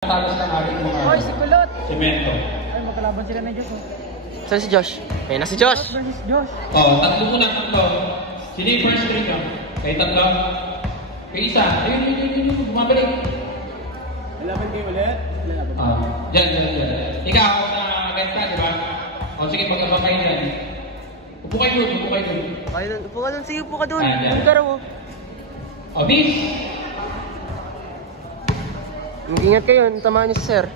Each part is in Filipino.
Talos ng ating mga Hoy, si Kulot! semento. Ay, magkalaban sila na Josh. Saan si Josh? Ayun na si Josh. Kulot versus Josh. Tatlo muna, tatlo. Sino yung first string nyo? Kayo tatlo? Kayo isa. Ayun, bumabalik. Lalaban kayo ulit? Diyan. Ikaw, na-get ka, di ba? Sige, pagkakapa kayo dyan. Upo kayo dun. Upo ka dun. Sige, upo ka dun. Ayan. Ang garaw. Bis! Mag-ingat kayo. Tamaan niyo si Sir.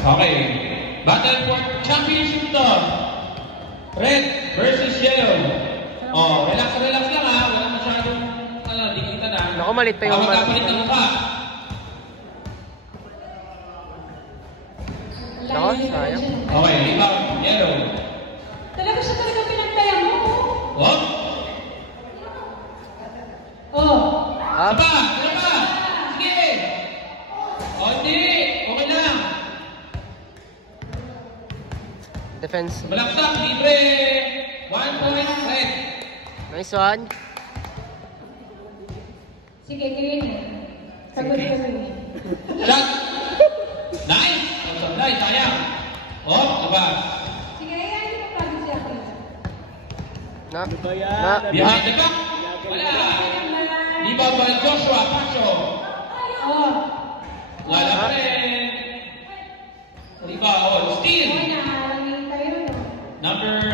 Okay. Battle for championship to. Red versus yellow. Relax lang ha. Wala masyadong, dikitan na. Naku, malit pa yung magkapalit ng mukha. Naku, sayang. Okay, rebound, yellow. Talaga siya talaga pinagtaya mo. What? Up. Saba! Sige! Hindi! Okay lang. Defense. Malaksak, libre! 1 point, red. Nice one. Sige, kayo na. Sagot ko rin. Shot! Nice! Ang sablay, sayang. Labas. Sige, ayan yung pagod siya kayo. Na. Ano ba yan? Behind the back. Wala. Rebound by Joshua Pacho. Wala pa rin. Rebound. Steal. Okay na, halangin kayo. Number,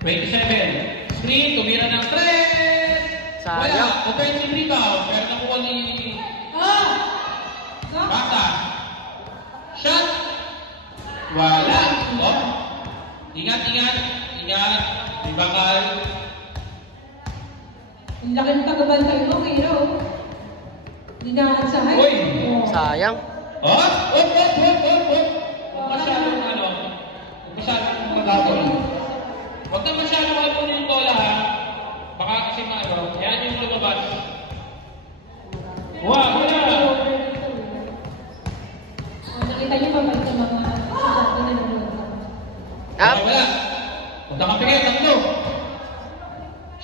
27. Screen, tumira ng 3. Sayang. Wala. Offensive rebound. Pero nakuha ni Bata. Shot. Wala. Ingat. May bakal. Ang laki ng tagabantay mo, Kiro. Hindi na ako sa Uy! Sayang. Huwag masyadong magagawin. Huwag na masyadong magagawin yung bola ha. Baka kasi yan yung lumabas. Wala! Nakita niyo ba sa mga sasabi na nanonood? Up. Wala. Punta ka pigay, tatlo.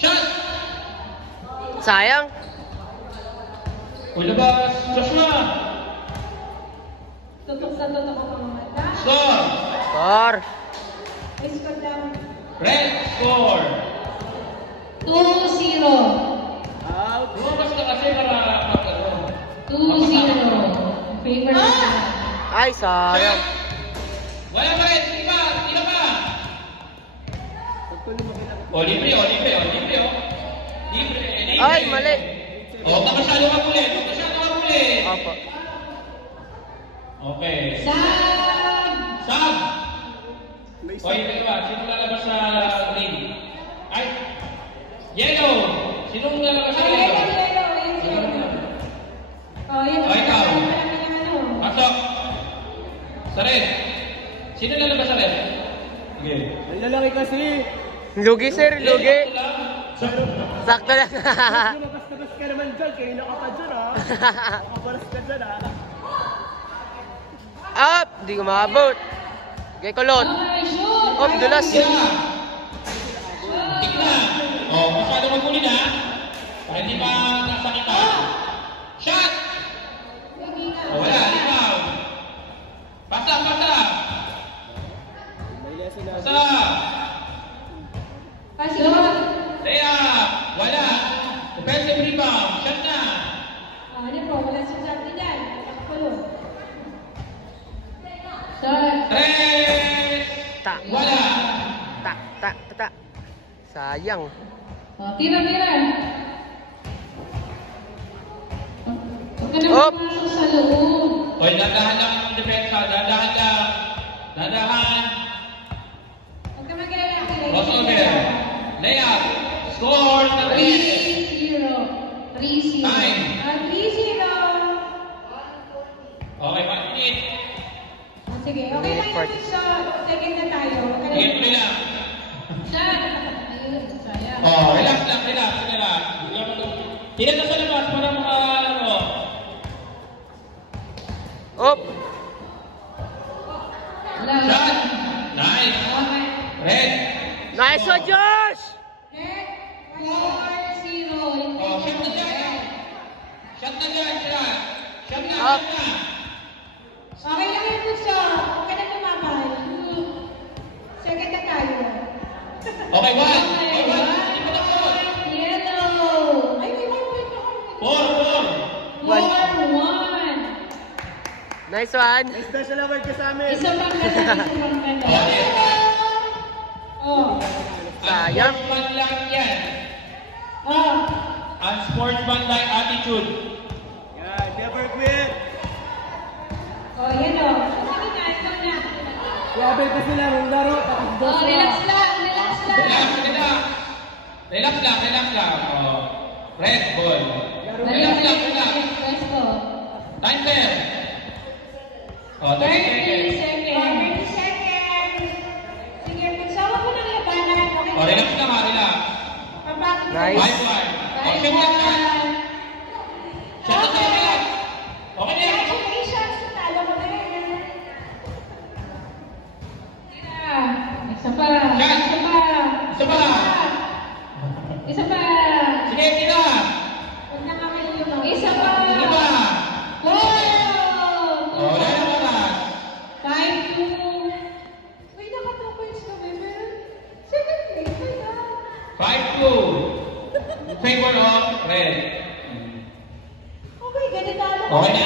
Shot! Sayang. Labas, Joshua! Tutok sa tutok ang mga mata. Score! Score. Ay, score down. Red score! 2-0. Out! Lumabas ka kasi para 2-0. Favor na. Ay, sayang. Wala pa rin! Iba pa! Libre. Ay, mali. Huwag na masyadong magulit. Opo. Okay. Sab! Oy, sino lalabas sa green? Ay! Yellow! Sinong lalabas sa Ay, yellow? yan. Ay, ikaw. Pasok! Sa red. Sino lalabas sa red? Okay. Ang lalaki kasi! Lugi, Sir. Lugi. Sakto lang. Lumabas-labas ka naman dyan, kayo naka pa dyan ha! Nakabalas ka dyan ha! Up. Di ko maabot. Okay, Kulot. Up, dulas. Tignan! Masyadong magulit ha? Para hindi pa nasakitan. Shot! Wala, rebound. Pasa! May lesson na. Pasa! Layup! Wala! Offensive rebound. Shot na! Ano po, wala siya sa atin yan. Shot. Tres! Ta. Wala! Ta. Sayang. Tira. Huwag ka na Up. pumasok sa loob. Hoy, dadahan lang ang depensa. Dadahan. Huwag ka mag-alala. Crossover. Layup. Score ng 3-0. 3-0. Time. 3-0. Okay, 1 minute. Sige, okay lang yun sa second na tayo. Sige, tuloy lang. Shot. Ayun, sayang. Relax lang. Tira na sa labas para Up. Shot! Nice! Okay. Red! Nice one, Josh. Red, 4-0. Shot na dyan! up. Okay lang yun, Bunso. Huwag ka na tumapay. Second na tayo. Okay, one. Okay, one. Hindi mo na po. Yellow. Ay, may 1 point ako. 4. 4-1. Nice one. May special award ka sa amin. Isa pang ganda, isa pang ganda. Oh. Sayang. Unsportsmanlike yan. Oh. Unsportsmanlike attitude. Yan, never quit. Oh, yan o. Sige na, ikaw na. Level pa sila, mong laro, tapos Oh, dos relax lang, relax lang. Relax, relax. Relax lang, relax lang. Oh. Red ball. Relax lang, relax. Pwesto. Timer. Oh, 30 30 seconds. seconds. 30 seconds. Sige, magsawa ko ng labanan. Okay. Oh, relax lang ha, relax. Papakit ko. Nice. 5-1. Oh, shoot lang ka. Shoot lang ka, relax. Okay na yan. Congratulations, talo ko na yan. Tira. Isa pa. Shot. Isa pa. Isa pa. Isa pa. Sige, tira. Huwag na kami yung isa pa. Isa pa. Oh! Oh, wala na oras. 5-2. Wait, naka 2 points kami, pero second place pa yan. 5-2. Favor of red. Okay, ganito talo. Okay na?